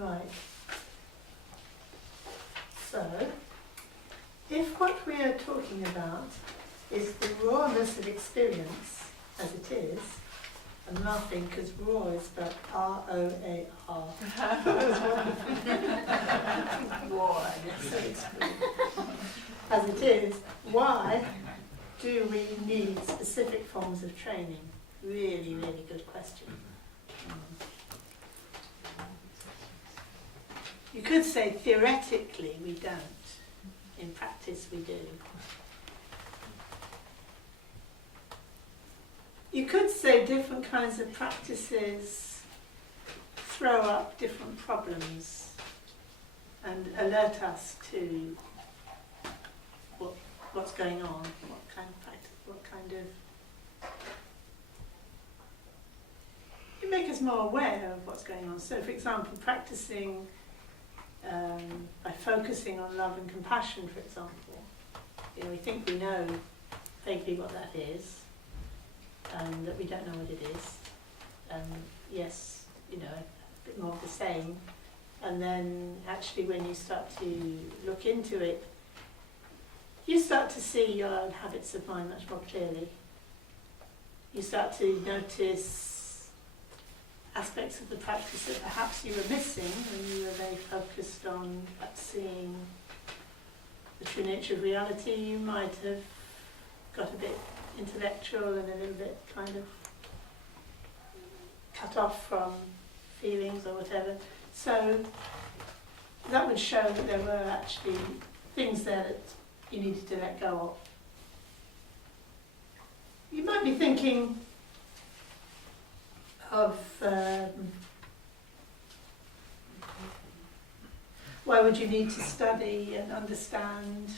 Right. So, if what we are talking about is the rawness of experience, as it is, I'm laughing because raw is spelled R-O-A-R. That was wonderful. Raw, I guess. As it is, why do we need specific forms of training? Really, really good question. You could say theoretically we don't, in practice we do. You could say different kinds of practices throw up different problems and alert us to what's going on, what kind of practice, what kind of... You make us more aware of what's going on. So, for example, practicing by focusing on love and compassion, for example. You know, we think we know vaguely what that is, and that we don't know what it is. And yes, you know, a bit more of the same. And then actually when you start to look into it, you start to see your own habits of mind much more clearly. You start to notice aspects of the practice that perhaps you were missing when you were very focused on seeing the true nature of reality. You might have got a bit intellectual and a little bit kind of cut off from feelings or whatever. So that would show that there were actually things there that you needed to let go of. You might be thinking of why would you need to study and understand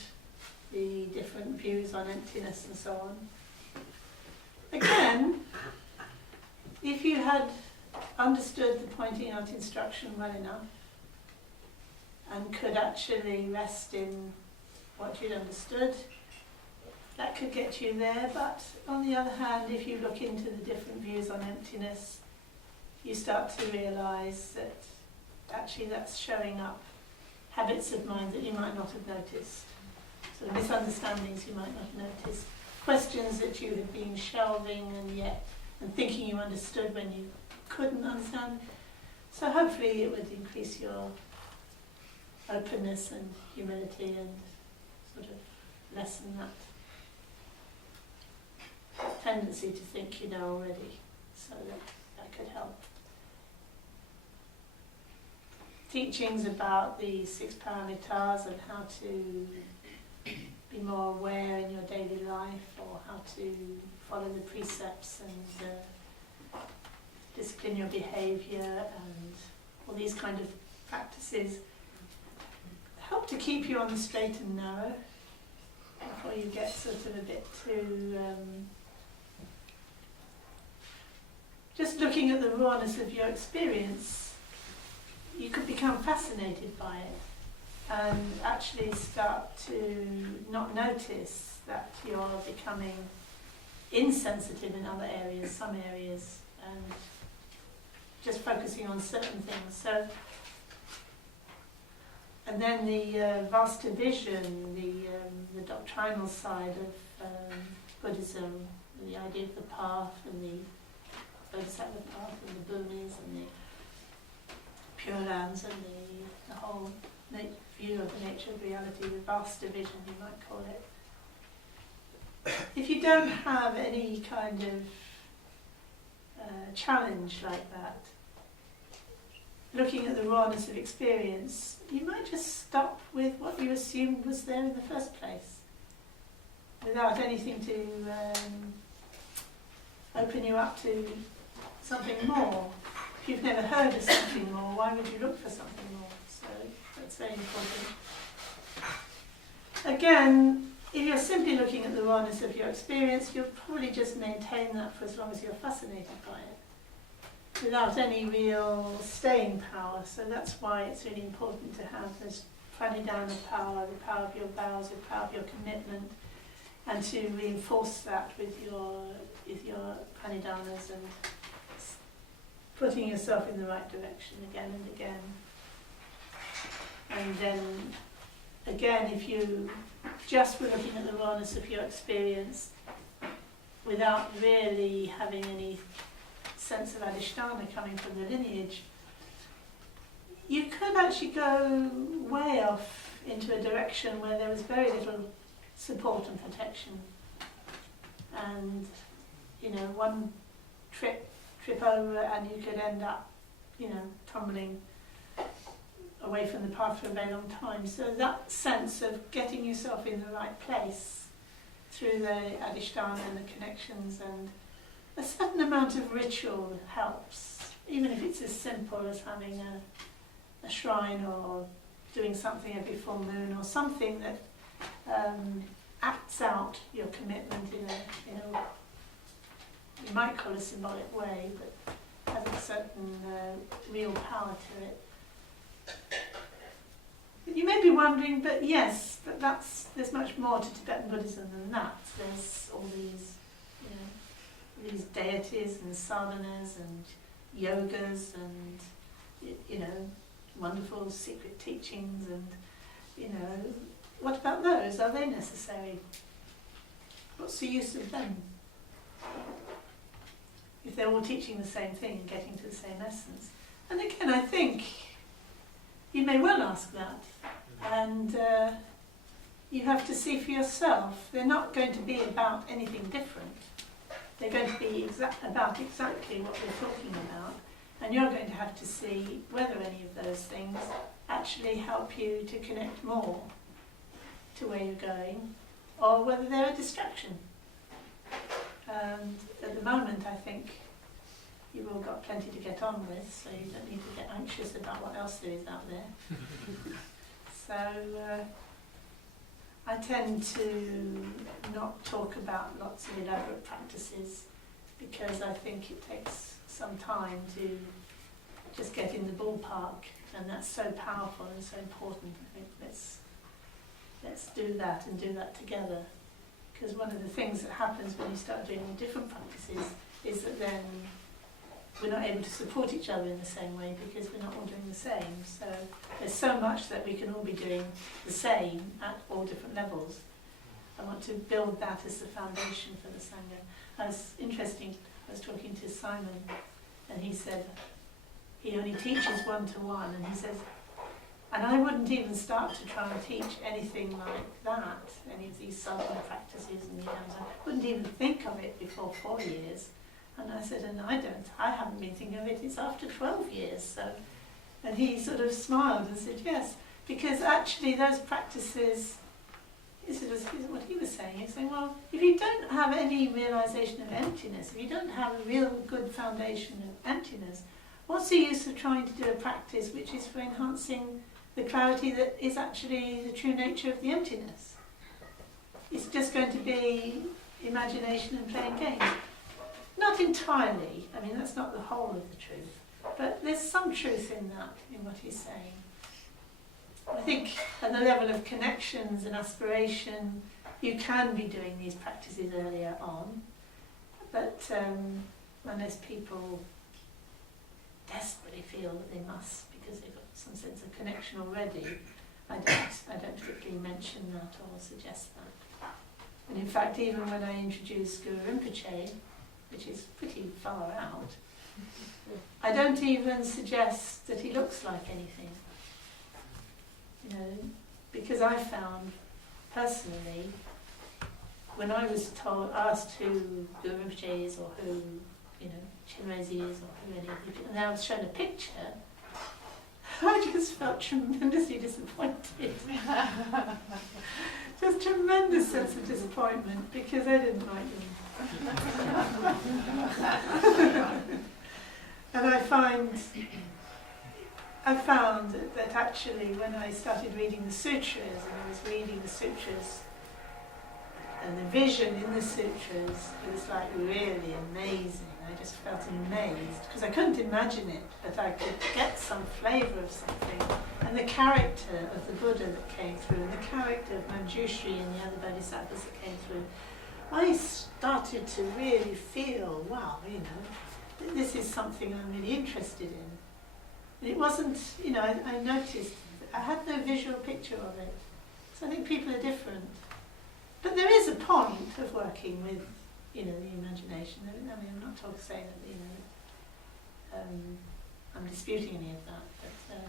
the different views on emptiness and so on. Again, if you had understood the pointing out instruction well enough and could actually rest in what you'd understood, that could get you there. But on the other hand, if you look into the different views on emptiness, you start to realise that actually that's showing up habits of mind that you might not have noticed, sort of misunderstandings you might not have noticed, questions that you had been shelving and thinking you understood when you couldn't understand. So hopefully it would increase your openness and humility and sort of lessen that tendency to think you know already. So that could help. Teachings about the 6 parameters and how to be more aware in your daily life, or how to follow the precepts and discipline your behaviour, and all these kind of practices help to keep you on the straight and narrow before you get sort of a bit too just looking at the rawness of your experience. You could become fascinated by it and actually start to not notice that you're becoming insensitive in other areas, some areas, and just focusing on certain things. So, and then the vast division, the doctrinal side of Buddhism, and the idea of the path, and the Bodhisattva path, and the Bhumis, and the Pure Lands, and the whole view of the nature of reality, the vast division you might call it. If you don't have any kind of challenge like that, looking at the rawness of experience, you might just stop with what you assumed was there in the first place, without anything to open you up to something more. If you've never heard of something more, why would you look for something more? So that's very important. Again, if you're simply looking at the rawness of your experience, you'll probably just maintain that for as long as you're fascinated by it, without any real staying power. So that's why it's really important to have this pranidhana power, the power of your vows, the power of your commitment, and to reinforce that with your pranidhanas and putting yourself in the right direction again and again. And then, again, if you just were looking at the rawness of your experience without really having any sense of Adhisthana coming from the lineage, you could actually go way off into a direction where there was very little support and protection. And, you know, one trip over and you could end up, you know, tumbling away from the path for a very long time. So that sense of getting yourself in the right place through the Adhisthana and the connections, and a certain amount of ritual helps, even if it's as simple as having a shrine or doing something every full moon or something that acts out your commitment in a you might call a symbolic way, but has a certain real power to it. But you may be wondering, but yes, but there's much more to Tibetan Buddhism than that. There's all these, you know, these deities and sadhanas and yogas and, you know, wonderful secret teachings, and, you know, what about those? Are they necessary? What's the use of them? If they're all teaching the same thing and getting to the same essence. And again, I think you may well ask that, and you have to see for yourself. They're not going to be about anything different. They're going to be about exactly what we're talking about, and you're going to have to see whether any of those things actually help you to connect more to where you're going, or whether they're a distraction. And at the moment, I think you've all got plenty to get on with, so you don't need to get anxious about what else there is out there. So I tend to not talk about lots of elaborate practices, because I think it takes some time to just get in the ballpark, and that's so powerful and so important. I think let's do that, and do that together. Because one of the things that happens when you start doing different practices is that then we're not able to support each other in the same way, because we're not all doing the same. So there's so much that we can all be doing the same at all different levels. I want to build that as the foundation for the Sangha. I was talking to Simon, and he said he only teaches one-to-one, and he says, and I wouldn't even start to try and teach anything like that, any of these sadhana practices and yams. I wouldn't even think of it before 4 years. And I said, and I haven't been thinking of it, it's after 12 years. So, and he sort of smiled and said, yes, because actually those practices, this is what he was saying. He was saying, well, if you don't have any realization of emptiness, if you don't have a real good foundation of emptiness, what's the use of trying to do a practice which is for enhancing the clarity that is actually the true nature of the emptiness? It's just going to be imagination and playing games. Not entirely, I mean that's not the whole of the truth, but there's some truth in that, in what he's saying. I think at the level of connections and aspiration, you can be doing these practices earlier on, but unless people desperately feel that they must, because they've got some sense of connection already, I don't particularly mention that or suggest that. And in fact, even when I introduce Guru Rinpoche, which is pretty far out, I don't even suggest that he looks like anything. You know, because I found personally, when I was asked who Guru Rinpoche is, or who, you know, Chinrezig is, or who any of the people, and I was shown a picture, I just felt tremendously disappointed. Just tremendous sense of disappointment, because I didn't like them. And I found that actually when I started reading the sutras, and I was reading the sutras, and the vision in the sutras, it was like really amazing. I just felt amazed, because I couldn't imagine it, but I could get some flavour of something. And the character of the Buddha that came through, and the character of Manjushri and the other bodhisattvas that came through, I started to really feel, wow, you know, this is something I'm really interested in. And it wasn't, you know, I noticed I had no visual picture of it. So I think people are different. But there is a point of working with, the imagination. I mean, I'm not saying that, I'm disputing any of that, but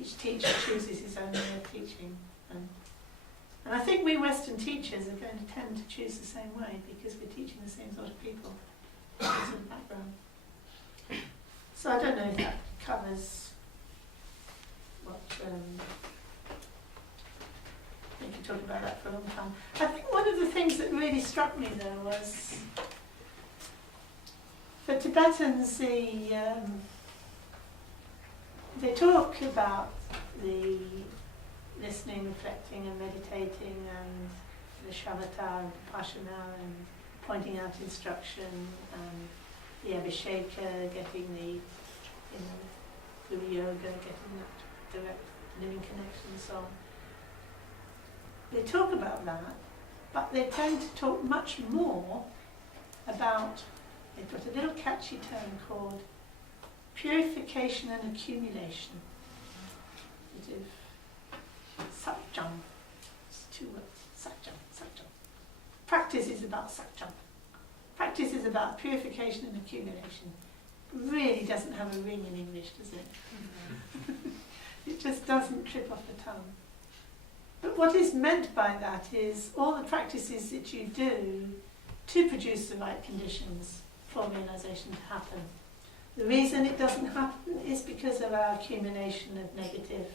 each teacher chooses his own way of teaching. And I think we Western teachers are going to tend to choose the same way because we're teaching the same sort of people, sort of background. So I don't know if that covers what, we could talk about that for a long time. I think one of the things that really struck me though was, for Tibetans, they talk about the listening, reflecting and meditating and the shamatha and vipassana and pointing out instruction and the abhisheka, getting the, through yoga, getting that direct living connection and so on. They talk about that, but they tend to talk much more about, they've got a little catchy term called purification and accumulation. Sort of satjam. It's 2 words. Satjam. Practice is about satjam. Practice is about purification and accumulation. It really doesn't have a ring in English, does it? It just doesn't trip off the tongue. But what is meant by that is all the practices that you do to produce the right conditions for realization to happen. The reason it doesn't happen is because of our accumulation of negative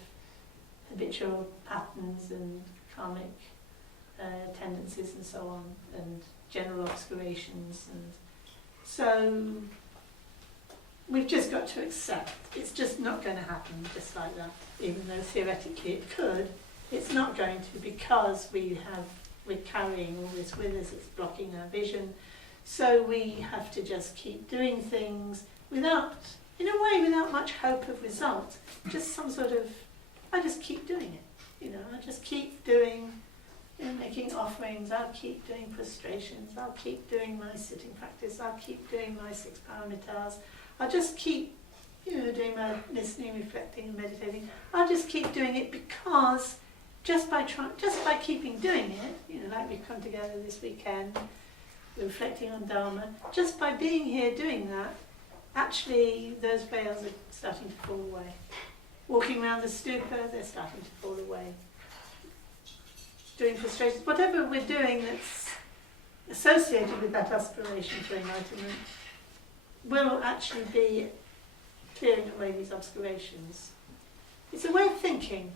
habitual patterns and karmic tendencies and so on, and general obscurations. And so we've just got to accept it's just not going to happen just like that, even though theoretically it could. It's not going to, because we're carrying all this with us, it's blocking our vision. So we have to just keep doing things without much hope of result. Just some sort of, I just keep doing it. I just keep doing, making offerings, I'll keep doing prostrations, I'll keep doing my sitting practice, I'll keep doing my 6 paramitas, I'll just keep, doing my listening, reflecting and meditating. I'll just keep doing it because just by keeping doing it, like we've come together this weekend, reflecting on Dharma, just by being here doing that, actually those veils are starting to fall away. Walking around the stupa, they're starting to fall away. Doing prostrations, whatever we're doing that's associated with that aspiration for enlightenment will actually be clearing away these obscurations. It's a way of thinking.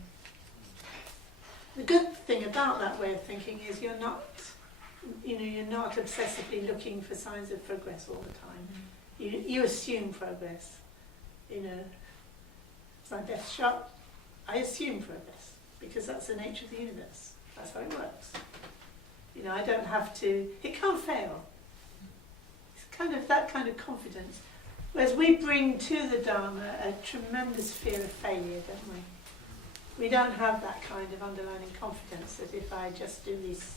The good thing about that way of thinking is you're not obsessively looking for signs of progress all the time. You assume progress. It's my best shot. I assume progress because that's the nature of the universe. That's how it works. I don't have to. It can't fail. It's kind of that kind of confidence. Whereas we bring to the Dharma a tremendous fear of failure, don't we? We don't have that kind of underlying confidence that if I just do this,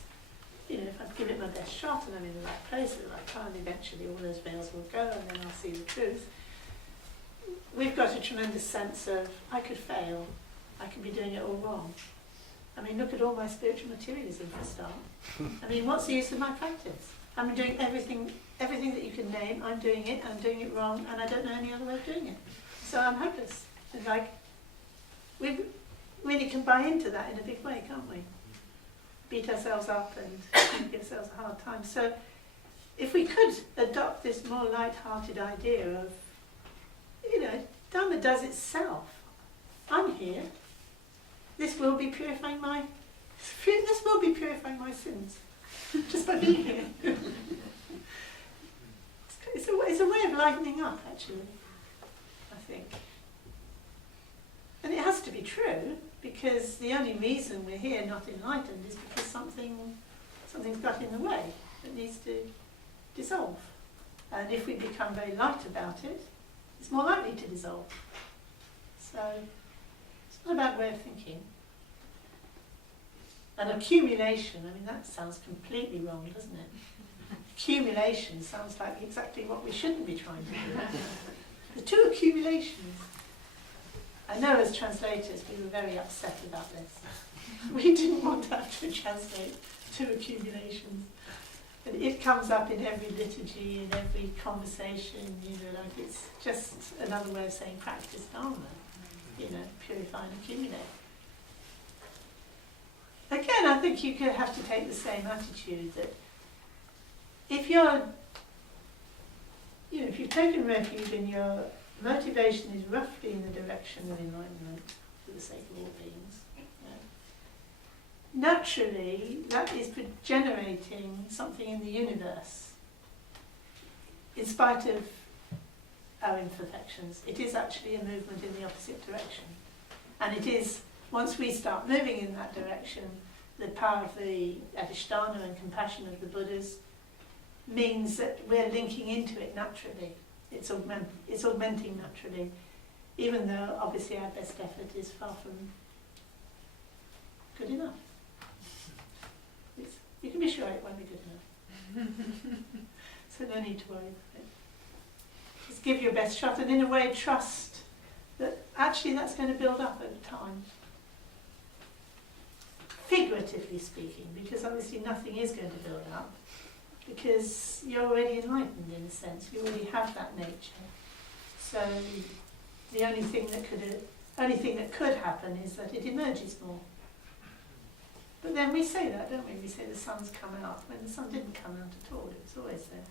if I give it my best shot and I'm in the right place at the right time, eventually all those veils will go and then I'll see the truth. We've got a tremendous sense of, I could fail, I could be doing it all wrong. I mean, look at all my spiritual materialism for a start. What's the use of my practice? I'm doing everything that you can name, I'm doing it wrong, and I don't know any other way of doing it. So I'm hopeless. It's like, we really can buy into that in a big way, can't we? Beat ourselves up and give ourselves a hard time. So if we could adopt this more light-hearted idea of, Dharma does itself. I'm here. This will be purifying my sins just by being here. It's a way of lightening up, actually, I think. And it has to be true, because the only reason we're here not enlightened is because something's got in the way that needs to dissolve. And if we become very light about it, it's more likely to dissolve. So it's not about way of thinking. And accumulation, that sounds completely wrong, doesn't it? Accumulation sounds like exactly what we shouldn't be trying to do. The two accumulations. I know as translators we were very upset about this. We didn't want to have to translate two accumulations. But it comes up in every liturgy, in every conversation, you know, like it's just another way of saying practice Dharma, you know, purify and accumulate. Again, I think you could have to take the same attitude that if you're, you know, if you've taken refuge and your motivation is roughly in the direction of enlightenment for the sake of all beings, naturally, that is generating something in the universe. In spite of our imperfections, it is actually a movement in the opposite direction. And it is, once we start moving in that direction, the power of the Adhisthana and compassion of the Buddhas means that we're linking into it naturally. It's augmenting naturally, even though obviously our best effort is far from good enough. You can be sure it won't be good enough. So no need to worry about it. Just give your best shot and in a way trust that actually that's going to build up over time. Figuratively speaking, because obviously nothing is going to build up, because you're already enlightened in a sense, you already have that nature. So the only thing that could happen is that it emerges more. But then we say that, don't we? We say the sun's come out, when the sun didn't come out at all, it was always there.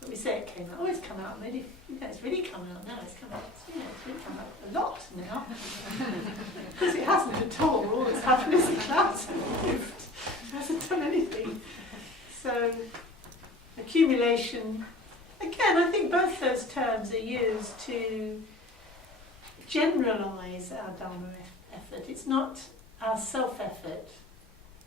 But we say it came out, it's come out really, you know, it's really come out now, it's come out, you know, it's really come out a lot now. Because it hasn't at all it's happened is the clouds have moved. It hasn't done anything. So, accumulation, again, I think both those terms are used to generalise our Dharma effort. It's not our self-effort.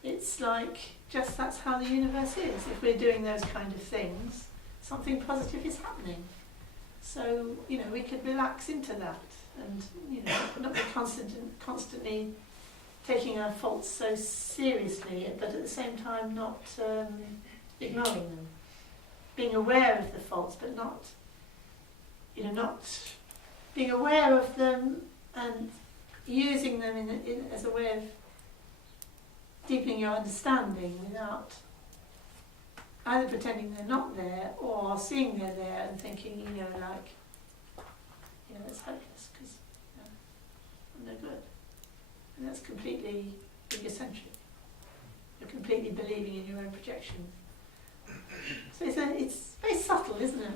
It's like, just that's how the universe is. If we're doing those kind of things, something positive is happening. So, you know, we could relax into that and, you know, not be constantly taking our faults so seriously, but at the same time not ignoring them. Being aware of the faults, but not, you know, not being aware of them and using them as a way of deepening your understanding without either pretending they're not there or seeing they're there and thinking, you know, like, you know, it's hopeless because I'm no good. And that's completely egocentric. You're completely believing in your own projection. So it's very subtle, isn't it?